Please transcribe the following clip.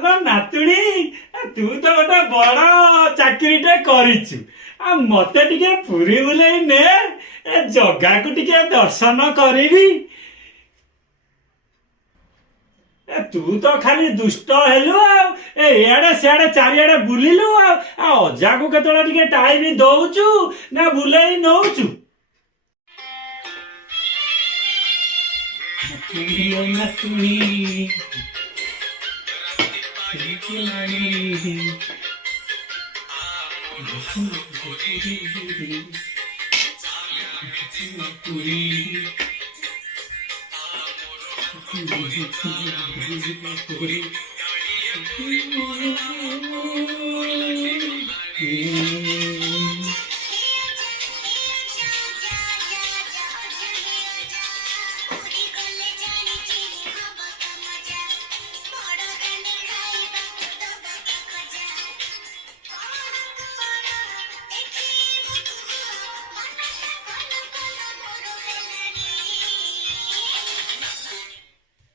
ଆଲୋ ନାତୁଣୀ ତୁ ତ ଗୋଟେ ବଡ ଚାକିରିଟେ କରିଛୁ ମତେ ଟିକେ ପୁରୀ ବୁଲେଇ ନେ ଜଗାକୁ ଟିକେ ଦର୍ଶନ କରିବି। ତୁ ତ ଖାଲି ଦୁଷ୍ଟ ହେଲୁ ଇଆଡେ ସିଆଡେ ଚାରିଆଡେ ବୁଲିଲୁ ଅଜାକୁ କେତେବେଳେ ଟିକେ ଟାଇମ ଦଉଛୁ ନା ବୁଲେଇ ନଉଛୁ? ନାତୁଣୀ